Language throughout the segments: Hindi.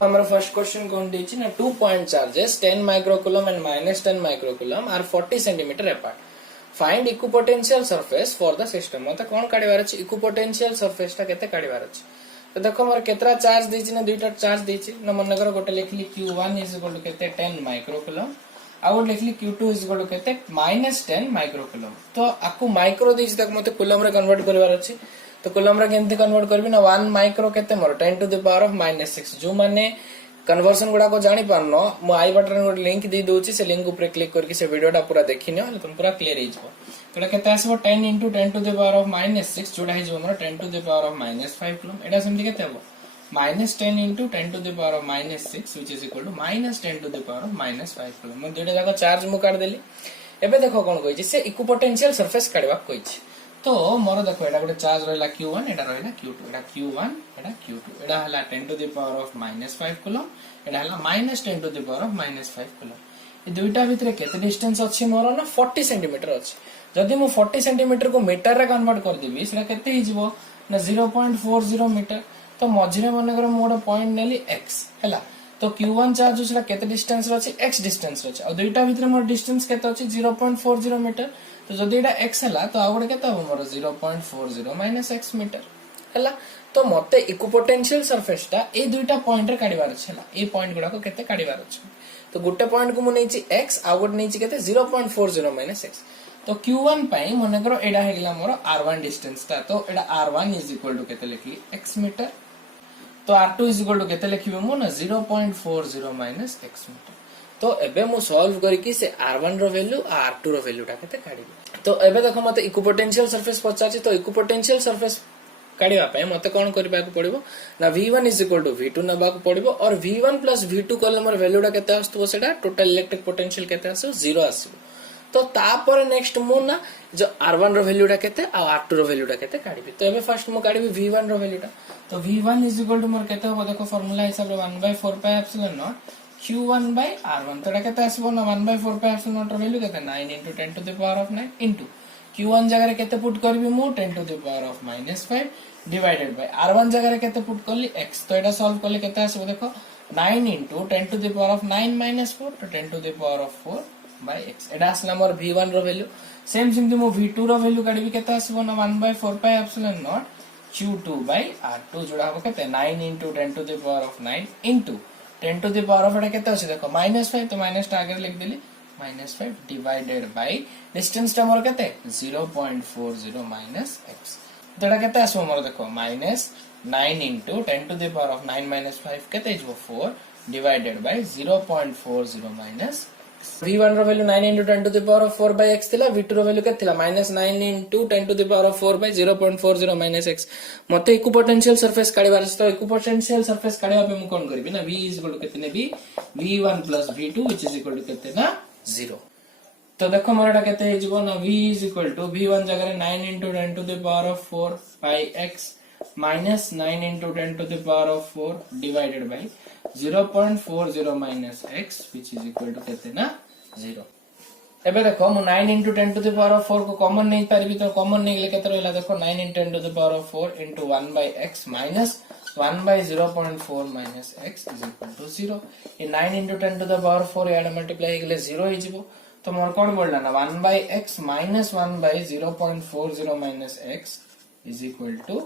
हमारा फर्स्ट क्वेश्चन कौन देछि ना 2 point charges 10 microcoulomb and -10 microcoulomb are 40 centimetre apart find equipotential surface for the system मते कोन काढिबार अछि इक्विपोटेंशियल सरफेस ता केते काढिबार अछि तो देखो मोर केतरा चार्ज देछि ना दुईटा चार्ज देछि ना मन कर गोटे लिखली q1 = केते 10 माइक्रोकूलम आ गोटे लिखली q2 = केते -10 माइक्रोकूलम तो आकु माइक्रो देछि तक मते कूलम रे कन्वर्ट करबार अछि तो कूलम रे केमती कन्वर्ट करबी ना 1 माइक्रो केते मोर 10 टू द पावर ऑफ -6 जो माने कन्वर्सन गुडा को जानि पारनो मो आई बटन को लिंक दे दोछि से लिंक ऊपर क्लिक करके से वीडियोटा पूरा देखिनो हले तुम पूरा क्लियर हो जिवो तोडा केते आसबो 10 * 10 टू द पावर ऑफ -6 जोडा हे जिवो मोर 10 to the power of -5 coulomb एडा सेमती केते हबो -10 * 10 to the power of -6 which is equal to -10 to the power of -5 coulomb मैं दुटा जाका चार्ज मु काट देली एबे देखो कोन कहि से इक्विपोटेंशियल सरफेस काढबा कहि तो मोर देखो एटा गोटे चार्ज रहला q1 एटा रहला q2 एटा q1 एटा q2 एटा हला 10 to the power of -5 coulomb एटा हला -10 to the power of -5 coulomb ए दुईटा भितरे केते डिस्टेंस अछि मोर ना 40 सेंटीमीटर अछि जदी मु 40 सेंटीमीटर को मीटर रे कन्वर्ट कर देबी सेटा केते हि जिवो ना 0.40 मीटर तो मझिरे मन कर मु गोटे पॉइंट नेली x हला तो q1 चार्ज सेटा केते डिस्टेंस रे अछि x डिस्टेंस रे अछि और दुईटा भितरे मोर डिस्टेंस केते अछि 0.40 मीटर तो जदी एटा x हला तो आगोडे केते हो मोर 0.40 - x मीटर हला तो मते इक्विपोटेंशियल सरफेस ता ए दुईटा पॉइंट रे काढिबार अछि हला ए पॉइंट गुडा को केते काढिबार अछि तो गुटे पॉइंट को मु नेछि x आ गुटे नेछि केते 0.40 - x तो q1 पई मने करो एडा हेगला मोर r1 डिस्टेंस ता तो एडा r1 = केते लिखली x मीटर तो r2 = केते लिखिबे मु ना 0.40 - x मीटर तो एबे मु सॉल्व करके से r1 रो वैल्यू r2 रो वैल्यू टा केते काढिबे तो एबे देखो मते इक्विपोटेंशियल सरफेस पचाछि तो इक्विपोटेंशियल सरफेस काढिबा पय मते कोन करबा को पड़िबो ना v1 = v2 नबा को पड़िबो और v1 + v2 column row value टा केते आस्तबो सेटा टोटल इलेक्ट्रिक पोटेंशियल केते आसो 0 आसीबो तो तापर नेक्स्ट मु ना जो r1 रो वैल्यू टा केते आ r2 रो वैल्यू टा केते काढिबी तो एबे फर्स्ट मु काढिबी v1 रो वैल्यू टा तो v1 = मोर केते हो देखो फार्मूला हिसाब रे 1/4πε0 q1 by r1 तो केते आसीबो ना 1/4πε0 रो वैल्यू केते 9 * 10 to the power of 9 into q1 जगह रे केते पुट करबी मु 10 to the power of -5 divided by r1 जगह रे केते पुट करली x तो एटा सॉल्व करले केते आसीबो देखो 9 * 10 टू द पावर ऑफ 9 - 4 तो 10 to the power of 4 by x एटा आसला मोर v1 रो वैल्यू सेम सिमती मु v2 रो वैल्यू काढबी केते आसीबो ना 1/4πε0 q2 by r2 जोडा हो केते 9 * 10 to the power of 9 into 10 to the power of एटा केते अछि देखो -5 तो माइनस टा आगे लिख देली -5 डिवाइडेड बाय डिस्टेंस टा मोर केते 0.40 - x तो एटा केते आसो मोर देखो -9 * 10 टू द पावर ऑफ 9 - 5 केते इजबो 4 डिवाइडेड बाय 0.40 v1 रो value 9 * 10 to the power of 4 by x थिला v2 रो वैल्यू केते थिला -9 * 10 to the power of 4 by 0.40 - x मते इक्विपोटेंशियल सरफेस काढिबार तो इक्विपोटेंशियल सरफेस काढिबा पे मु कोन करबी ना v = केते नेबी v1 + v2 which is equal to केते ना 0 तो देखो मोरटा केते हे जिवो ना v = v1 जगह रे 9 * 10 to the power of 4 by x -9 * 10 to the power of 4 divided by 0.40 - x which is equal to केते ना 0 एबे देखो मु 9 * 10 टू द पावर ऑफ 4 को कॉमन नहीं पारबी तो कॉमन नहीं ले केते रहला देखो 9 * 10 to the power of 4 into 1 by x minus 1 by 0.4 minus x is equal to 0 ये 9 * 10 टू द पावर 4 याड मल्टीप्लाई हेगले 0 हे जिवो तो मोर कोन बोलला ना 1 by x minus 1 by 0.40 minus x is equal to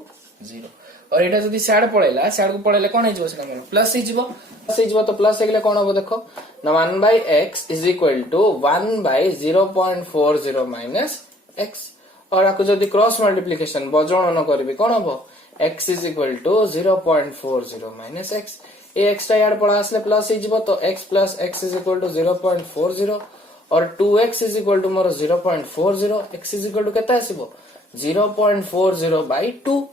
0 और एटा जदी साइड पळेला साइड को पळेले कोन हे जिवो सेना मोर प्लस हे जिवो तो प्लस हेगले कोन होबो देखो ना 1 by x is equal to 1 by 0.40 minus x और आको जदी क्रॉस मल्टीप्लिकेशन बजणन करबी कोन होबो x is equal to 0.40 minus x A x टा याड पळा आसले प्लस हे जिवो तो x plus x is equal to 0.40 और 2x is equal to more 0.40 x is equal to केता आसीबो 0.40 by 2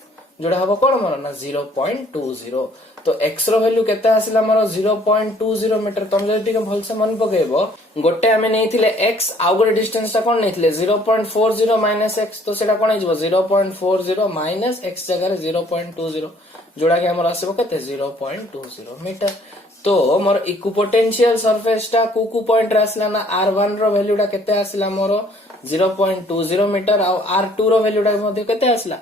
जोड़ा हबो कोन मोर ना 0.20 तो x रो वैल्यू केते आसिला मोर 0.20 मीटर तुम जदी टिके भल से मन पकेबो गोटे हमें नेथिले x आ गोटे डिस्टेंस ता कोन नेथिले 0.40 - x तो सेटा कोन हिजबो 0.40 - x जगह रे 0.20 जोड़ा कि हमर आसीबो केते 0.20 मीटर। तो मोर इक्विपोटेंशियल सरफेस टा कु पॉइंट रे आसला ना r1 रो वैल्यू टा केते आसला मोर 0.20 मीटर आ r2 रो वैल्यू टा मध्ये केते आसला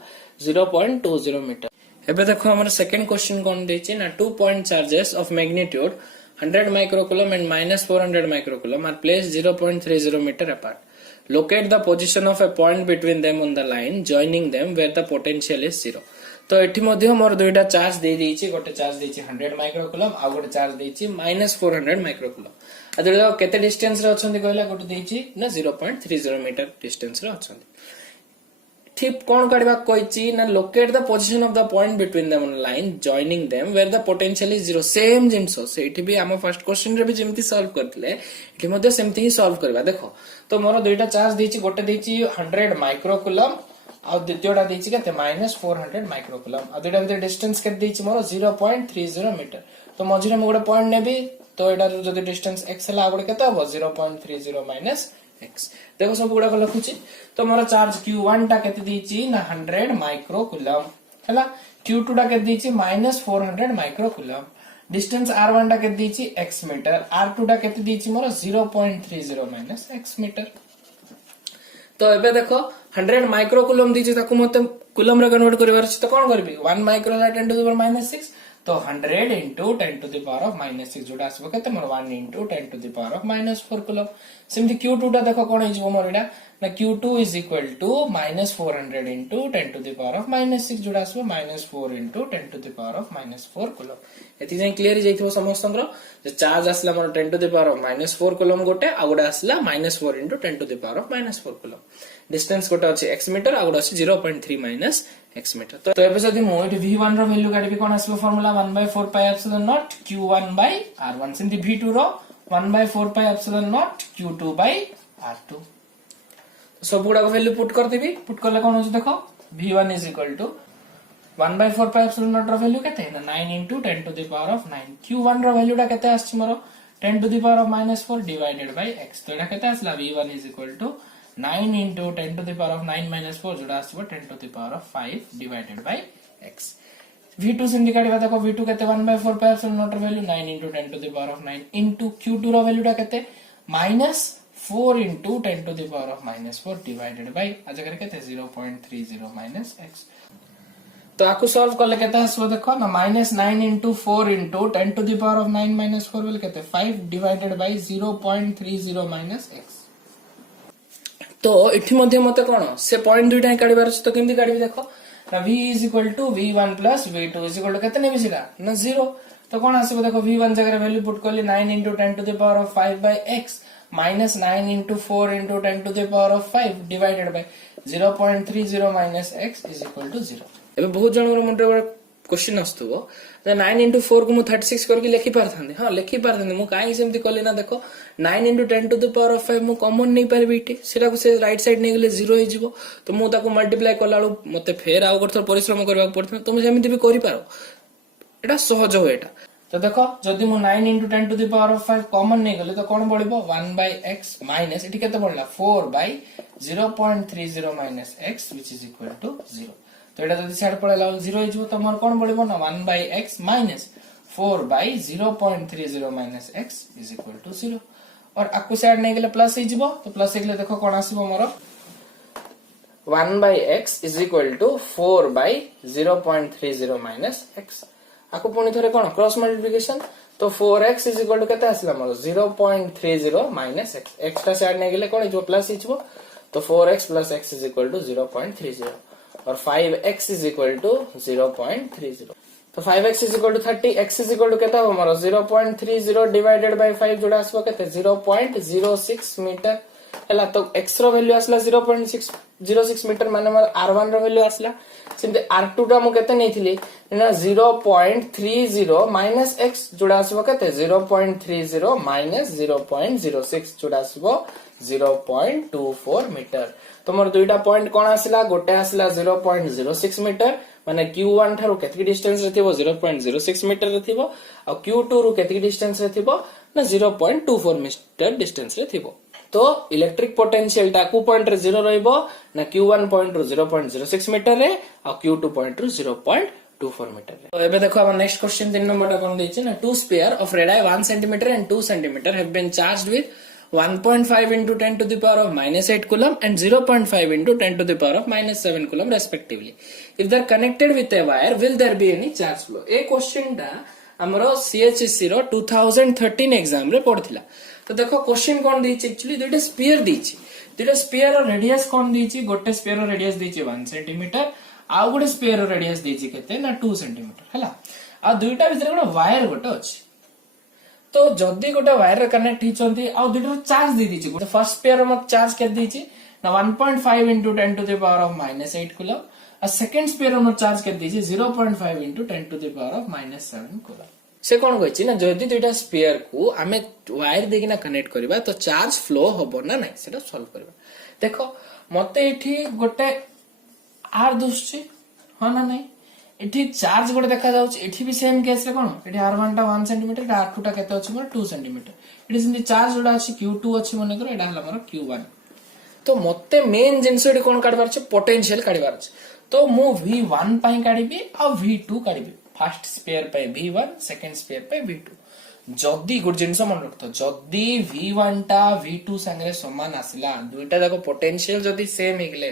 0.20 मीटर। एबे देखो हमर सेकंड क्वेश्चन कोन देछि ना 2 point charges of magnitude 100 microcoulomb and minus 400 microcoulomb are placed 0.30 meter apart. Locate the position of a point between them on the line joining them where the potential is 0. तो एठी मध्ये मोर दुईटा चार्ज दे देछि, गोटे चार्ज देछि 100 माइक्रोकुलम आ गोटे चार्ज देछि -400 माइक्रोकुलम। आ देखो केते डिस्टेंस रे अछंती कहला गोटे देछि ना 0.30 मीटर डिस्टेंस रे अछंती। ठीक कौन काढबा कहछि ना locate the position of the point between them on line joining them where the potential is 0। Same जिंसो सेठी भी हम फर्स्ट क्वेश्चन रे भी जेमती सॉल्व करथिले एठी मध्ये सेमती ही सॉल्व करबा। देखो तो मोर दुईटा चार्ज देछि, गोटे देछि 100 माइक्रोकुलम आ द्वितीयटा देछि केते -400 माइक्रोकुलम। आ दुईटा भीतर डिस्टेंस केते देछि मोर 0.30 मीटर। तो मझिरे म गोटे पॉइंट नेबी, तो एटा जदी डिस्टेंस x हला गोटे केते हबो 0.30 x। देखो सब गुडा को लिखुची। तो मोर चार्ज q1 टा केते दीची ना 100 माइक्रोकुलम हला, q2 टा केते दीची -400 माइक्रोकुलम, डिस्टेंस r1 टा केते दीची x मीटर, r2 टा केते दीची मोर 0.30 x मीटर। तो एबे देखो 100 माइक्रोकुलम दीची ताकू मते कुलम रे कन्वर्ट करिवार अछि। तो कोन करबी 1 माइक्रो 10 टू द पावर -6, तो 100 into 10 to the power of -6 जोटा आसबो केते मोर 1 into 10 to the power of -4 coulomb. सिमती q2 टा देखो कोन हिजबो मोर एटा ना q2 is equal to -400 into 10 to the power of -6 जोटा आसबो -4 into 10 to the power of -4 coulomb. एति जे क्लियर हो जाइथिबो समस्तंकर जे चार्ज आसला मोर 10 to the power of -4 coulomb गोटे आ गोटे आसला -4 into 10 to the power of -4 coulomb. Distance गोटे अछि x मीटर आ गोटे अछि 0.3 x मीटर। तो एबे जदी मो एटी v1 रो वैल्यू काढबी कोन आसबो formula 1/4 pi epsilon naught q1 by r1। सिमती v2 रो 1/4 pi epsilon naught q2 by r2। सब गुडा को वैल्यू पुट कर देबी, पुट करले कोन होछ देखो v1 is equal to 1/4 pi epsilon not row value केते है ना 9 into 10 to the power of 9। q1 rho value टा केते आछि मोर 10 to the power of -4 divided by x। तो एटा केते आसला v1 is equal to 9 into 10 to the power of 9 -4 जोड़ा आसबो 10 to the power of 5 divided by x। v2 Sindhi काढिबा देखो v2 केते 1/4 pi epsilon not row value 9 into 10 to the power of 9 into q2 rho value टा केते -4 into 10 to the power of -4 divided by आ जगह केते 0.30 x। तो आकु सॉल्व करले केते आसबो देखो ना -9 into 4 into 10 to the power of 9 -4 well केते 5 divided by 0.30 x। तो इठी मध्ये मते कोन से पॉइंट दुइटा काढिबार छ। तो केमदी काढबी देखो ना v is equal to v1 plus v2 is equal to केते नेबी सिला ना 0। तो कोन आसीबो देखो v1 जगह वैल्यू पुट करली 9 into 10 to the power of 5 by x minus 9 into 4 into 10 to the power of 5 divided by 0.30 x is equal to 0। एबे बहुत जण मुंडे क्वेश्चन आस्तबो 9 into 4 को मु 36 करके लिखि पारथांदी। हां लिखि पारथांदी, मु काई सेमती करली ना देखो 9 into 10 to the power of 5 मु कॉमन नै परबी इटे सेटा को से राइट साइड नै गेले 0 हे जिवो। तो मु ताको मल्टीप्लाई करलाळो मते फेर आउ करथर परिश्रम करबा पड़थन। तुम जेमिति भी करि पारो, एटा सहज हो एटा। तो देखो जदी मु 9 into 10 to the power of 5 common नै गेले तो कोन बळिबो 1 by x माइनस इटी केते बळला 4 by 0.30 x which is equal to 0। तो एटा जदी साइड पळेला 0 हे जिवो तो मोर कोन बळिबो ना 1 by x minus 4 by 0.30 x is equal to 0। और आकु साइड नै गेले प्लस हे जिवो। तो प्लस हे गेले देखो कोन आसीबो मोर 1 by x is equal to 4 by 0.30 x। आकु पुनी थरे कोन क्रॉस मल्टीप्लिकेशन। तो 4x is equal to केते आसला मोर 0.30 x। x ता साइड नै गेले कोन जो प्लस हे जिवो। तो 4x plus x is equal to 0.30 और 5x is equal to 0.30। तो 5x is equal to 30, x is equal to केता हो मोर 0.30 divided by 5 जोड़ा आसबो केते 0.06 मीटर हला। तो x रो वैल्यू आसला 0.606 मीटर माने मोर r1 रो वैल्यू आसला। सिंते r2 टा मु केते नेथिली ना 0.30 माइनस x जोड़ा आसबो केते 0.30 माइनस 0.06 जोड़ा आसबो 0.24 मीटर। तो मोर दुईटा पॉइंट कोन आसला, गोटे आसला 0.06 मीटर माने q1 थारु केतकी डिस्टेंस रे थिबो 0.06 मीटर रे थिबो आ q2 रु केतकी डिस्टेंस रे थिबो ना 0.24 मीटर डिस्टेंस रे थिबो। तो इलेक्ट्रिक पोटेंशियल टा कु पॉइंट रे 0 रहइबो ना q1 पॉइंट रु 0.06 मीटर रे आ q2 पॉइंट रु 0.24 24 मीटर तो एबे देखो अब नेक्स्ट क्वेश्चन 3 नंबर कोन देछि ना two sphere of radii 1 centimetre and 2 centimetre have been charged with 1.5 into 10 to the power of -8 coulomb and 0.5 into 10 to the power of -7 coulomb respectively. If they are connected with a wire, will there be any charge flow? A question टा हमरो CHSC रो 2013 एग्जाम रे पढ़थिला. तो देखो क्वेश्चन कोन देछि एक्चुअली दुइटा स्फीयर देछि. दुइटा स्फीयर रो रेडियस कोन देछि गोटे स्फीयर रो रेडियस देछि 1 सेंटीमीटर आ गोटे स्फीयर रो रेडियस देछि केते ना 2 सेंटीमीटर हला. आ दुइटा भीतर कोन वायर गोटे अछि. तो जदि गोटे वायर कनेक्ट होती आ दुइटा चार्ज दे दीची गोटे फर्स्ट पेयर मत चार्ज कर दीची ना 1.5 into 10 to the power of -8 coulomb आ सेकंड पेयर मत चार्ज कर दीची 0.5 into 10 to the power of -7 coulomb. से कोन कहछि ना जदि दुइटा स्फीयर को आमे वायर देकिना कनेक्ट करबा तो चार्ज फ्लो होबो ना नाही सेटा सॉल्व करबा. देखो मते एठी गोटे आर दुसछि ह ना नाही एठी चार्ज गोटे देखा जाउछ एठी भी सेम केस रे कोन एठी r1 टा 1 सेंटीमीटर r2 टा केते अछि मोर 2 सेंटीमीटर एठी सिंपली चार्ज जोडा अछि q2 अछि मने करो एटा हला मोर q1. तो मते मेन जिंस एठी कोन काढबार छै पोटेंशियल काढबार छै. तो मु v1 पई काढिबी आ v2 काढिबी फर्स्ट स्फीयर पे v1 सेकंड स्फीयर पे v2. जदी गुड जिंस मन रखतो जदी v1 टा v2 संगे समान आसिला दुइटा जाको पोटेंशियल जदी सेम हेगले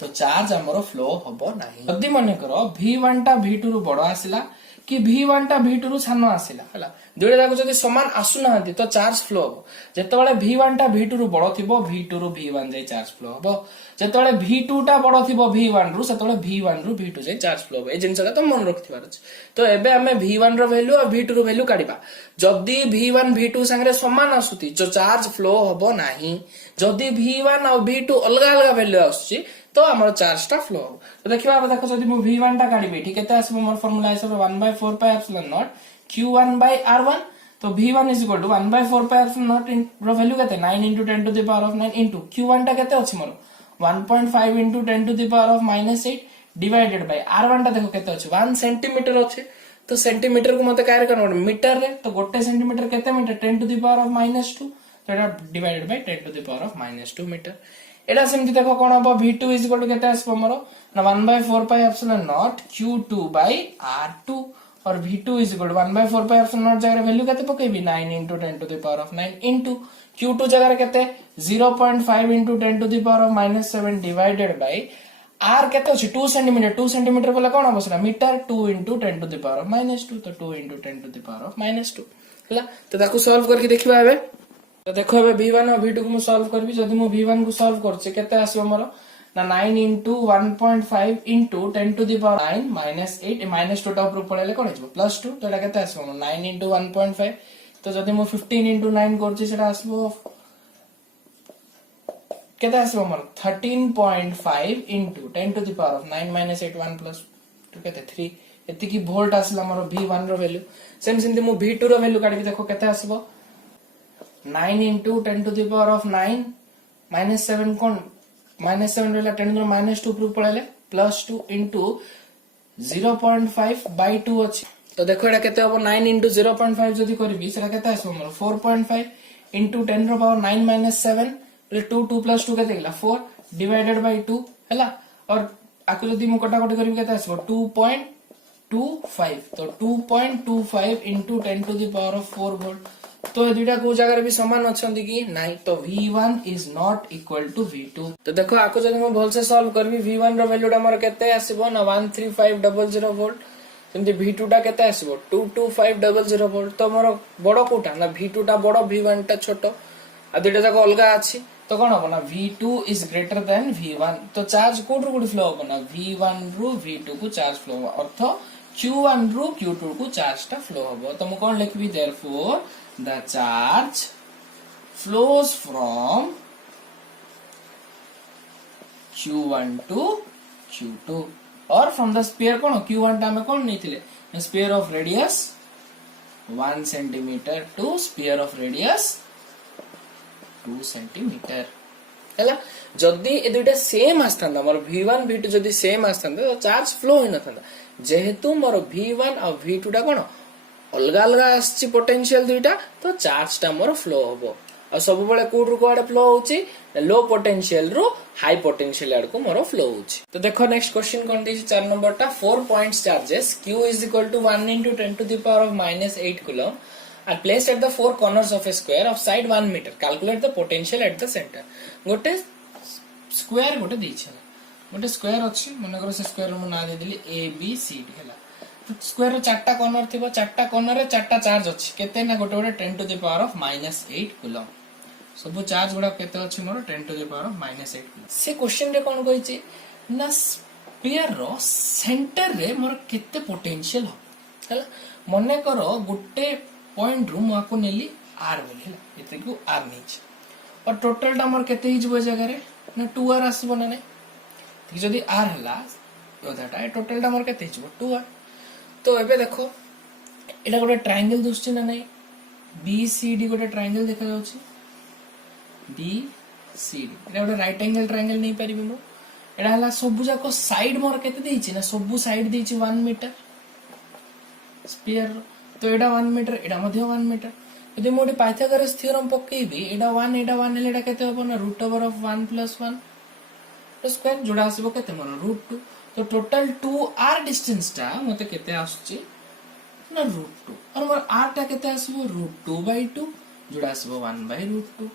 तो चार्ज हमरो फ्लो होबो नाही. जदी मने करो v1 टा v2 रु बडो आसिला कि v1 टा v2 रु सानो आसिला हला दुइटा जाको जदी समान आसु नाहंती तो चार्ज फ्लो होबो. जेतबेले v1 टा v2 रु बडो थिबो v2 रु v1 जाय चार्ज फ्लो होबो. जेतबेले v2 टा बडो थिबो v1 रु सेतबेले v1 रु v2 जाय चार्ज फ्लो होबो. ए जिंसटा तो मन रखथिबार अछि. तो एबे हमें v1 रो वैल्यू और v2 रो वैल्यू काढिबा. जदी v1 v2 संगे समान आसुती जो चार्ज फ्लो होबो नाही. जदी v1 और v2 अलग अलग वैल्यू आसुची तो हमर चार्ज टा फ्लो हो. तो देखिबा अब देखो जदी मु v1 टा काढिबे ठीक एते आसबो मोर फार्मूला हिसाब 1/4 pi epsilon naught q1 by r1. तो v1 is equal to 1/4 pi epsilon nought in rho value केते 9 into 10 to the power of 9 into q1 टा केते अछि मोर 1.5 into 10 to the power of -8 divided by r1 टा देखो केते अछि 1 सेंटीमीटर अछि. तो सेंटीमीटर को मते काय कन्वर्ट मीटर रे तो गोटे सेंटीमीटर केते metre 10 to the power of -2 तो एटा divided by 10 to the power of -2 metre. एटा सेमति देखो कोन अब v2 इज इक्वल टू केते आसबो हमरो ना 1/4 pi epsilon naught q2 bye r2 और v2 is equal to 1/4 pi epsilon nought जगह वैल्यू केते पकेबी 9 into 10 to the power of 9 into q2 जगह केते 0.5 into 10 to the power of -7 divided by r केते अछि 2 सेंटीमीटर 2 सेंटीमीटर बोला कोन बसला metre 2 into 10 to the power of -2 तो 2 into 10 to the power of -2 हला. तो ताकू सॉल्व करके देखिबा एबे. तो देखो एबे v1 और v2 को मु सॉल्व करबी. जदी मु v1 को सॉल्व करछे केते आसीबो हमरो ना 9 into 1.5 into 10 to the power 9 -8 -2 टा ऊपर पळेले कोन हिजबो +2 तो एटा केते आसीबो 9 into 1.5 तो जदी मु 15 into 9 करछी सेटा आसीबो केते आसीबो हमरो 13.5 into 10 to the power of 9 -8 1 plus 2 केते 3 एति की वोल्ट आसीला हमरो v1 रो वैल्यू. सेम सिंधी मु v2 रो वैल्यू काढबी देखो केते आसीबो 9 into 10 to the power of 9 -7 कोन -7 रेला 10 रो -2 ऊपर पळेले +2 into 0.5 by 2 अछि. तो देखो एटा केते होबो 9 into 0.5 जदी करबी सेटा केते आसीबो हमर 4.5 into 10 रो पावर 9 -7 रे 2 2 plus 2 केते गेला 4 डिवाइडेड बाय 2 हला. और आकु जदी मु कटा कटी करबी केते आसीबो 2.25 तो 2.25 into 10 to the power of 4 volt. तो ये दुटा को जगह भी समान अछंती कि नाही तो v1 is not equal to v2. तो देखो आको जदी म भल से सॉल्व करबी v1 रो वैल्यू टा हमर केते आसीबो ना 13500 वोल्ट. सेमति v2 टा केते आसीबो 22500 वोल्ट. तो हमर बडो कोटा ना v2 टा बडो v1 टा छोटो आ दुटा जाको अलगा अछि तो कोन हो ना v2 is greater than v1. तो चार्ज कोड रो फ्लो हो ना v1 रो v2 को चार्ज फ्लो हो अर्थ q1 रो q2 को चार्ज टा फ्लो हो. तो म कोन लिखबी therefore the charge flows from q1 to q2 or from the sphere cone q1 टा में कोन नैथिले sphere of radius 1 centimeter to sphere of radius 2 centimeter हला. जदी ए दुटा सेम आस्तांदा मोर v1 v2 जदी सेम आस्तांदा तो चार्ज फ्लो होई नथांदा. जेहेतु मोर v1 और v2 टा कोन अलग अलग आछि पोटेंशियल दुइटा तो चार्ज टा मोर फ्लो होबो. आ सब बेले कोड कुआडे फ्लो होची लो पोटेंशियल रु हाई पोटेंशियल आड़ को मोर फ्लो होची। तो देखो नेक्स्ट क्वेश्चन कोन दिस 4 नंबर टा 4 points charges q is equal to 1 into 10 to the power of -8 coulomb are placed at the four corners of a square of side 1 meter. Calculate the potential at the center. गोटे स्क्वायर गोटे देइछला गोटे स्क्वायर अछि मनकर से स्क्वायर मु ना दे देली ए बी सी डी हला। तो स्क्वायर रो चारटा कॉर्नर थिबो चारटा कॉर्नर रे चारटा चार्ज अछि केते ना गोटे गोटे 10 to the power of -8 coulomb सब चार्ज गुडा केते अछि मोर 10 to the power of -8 coulomb। से क्वेश्चन रे कोन कहिछि ना स्फीयर रो सेंटर रे मोर केते पोटेंशियल हो हला मने करो गोटे पॉइंट रु मु आपको नेली आर बोली हला एते को आर नीच और टोटल टा मोर केते हिजबो जगह रे ना 2r आसीबो ना नै ठीक जदी r हला ओदाटा टोटल टा मोर केते हिजबो 2r। तो एबे देखो एटा गोटे ट्रायंगल दुसछि ना नै BCD गोटे ट्रायंगल देखा जाउछि BCD एटा गोटे राइट एंगल ट्रायंगल नै परिबो मु एटा हला सब जाको साइड मोर केते देछि ना सब साइड देछि 1 मीटर स्फीयर। तो एटा 1 मीटर एटा मध्ये 1 मीटर यदि मोडी पाइथागोरस थ्योरम पकेबी एटा 1 हेले एटा केते होबो ना √1 + 1 तो स्क्वायर जोडा आसीबो केते मोर √2। तो टोटल 2r डिस्टेंस टा मते केते आसुची ना √2 और मोर r टा केते आसीबो √2/2 जोडा आसीबो 1/√2।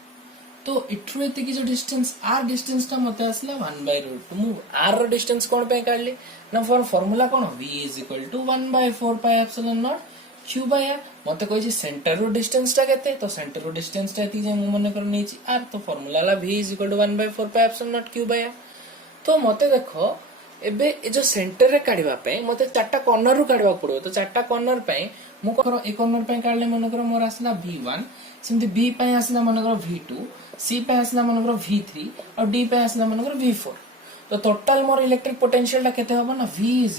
तो इट्रु एते की जो डिस्टेंस r डिस्टेंस टा मते आसला 1/√2 मु r रो डिस्टेंस कोन पे काढली ना for formula cone v = 1/4πε0 q/r मते कोइ जे सेंटर रो डिस्टेंस टा केते तो सेंटर रो डिस्टेंस टा एती जे मु मने कर नेछि r तो फार्मूला ला v = 1/4πε0 q/r। तो मते देखो एबे ए जो सेंटर रे काढिबा पे मते चारटा कॉर्नर रु काढबा पड़ो तो चारटा कॉर्नर पे मु करो ए कॉर्नर पे काढले मने करो मोर आसला v1 सिमती b पे आसला मने करो v2 c पे आसला मने करो v3 और d पे आसला मने करो v4। तो टोटल मोर इलेक्ट्रिक पोटेंशियल टा केते होबो ना v =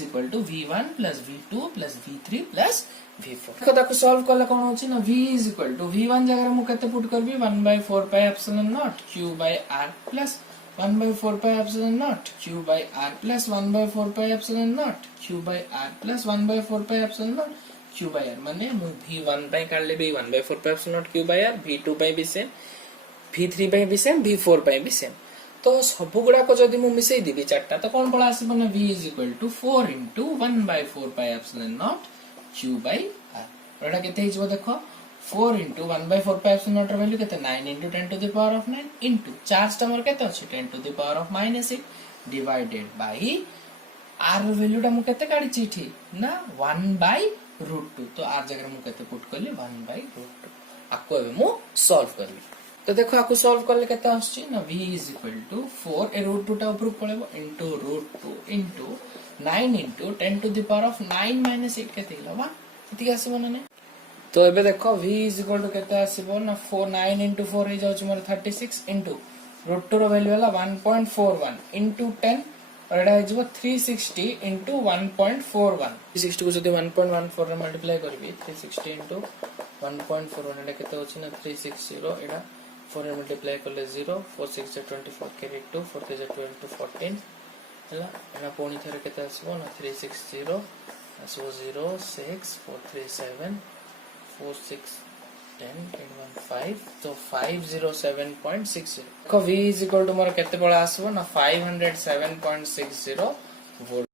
v1 + v2 + v3 + v4। देखो ताको सॉल्व करला कोन होची ना v = v1 जगह रे मु केते पुट करबी 1/4πε0 q/r + 1/4πε0 q/r + 1/4πε0 q/r + 1/4πε0 q/r माने मु v1 पे काढले बे 1/4πε0 q/r v2 पे भी सेम v3 पे भी सेम v4 पे भी सेम। तो सब गुडा को जदी मु मिसई दिबी चारटा तो कोन पळा आसीबो ना v = 4 * 1/4πε0 q/r और एटा केते हिजबो देखो 4 * 1/4πε0 र वैल्यू केते 9 * 10 to the power of 9 into charge टा मोर केते अछि 10 to the power of -8 divided by r र वैल्यू टा मु केते काढी चिठी ना 1/√2। तो r जगह मु केते पुट करली 1/√2 आको एबे मु सॉल्व करली। तो देखो आको सॉल्व करले केते आछि ना v = 4 ए √2 टा ऊपर पळेबो into √2 into 9 * 10 to the power of 9 - 8 केते हिला 1 इति आसीबो ना नै। तो एबे देखो v = केते आसीबो ना 9 * 4 हे जाउछ मोर 36 इनटू √2 रो वैल्यू हला 1.41 इनटू 10 और एटा हिजबो 360 इनटू 1.41 360 को जदी 1.14 रे मल्टीप्लाई करबी 360 इनटू 1.41 एटा केते होछि ना 360 एटा 4 रे मल्टीप्लाई करले 0 4 6 24 कैरी 2 4 3 12 to 14 हला एना पोनी थरे केते आसीबो ना 360 आसीबो 0 6 4 3 7 4 6 10 and 1 5 तो 507.60 देखो v = मोर केते बळा आसीबो ना 507.60 वोल्ट।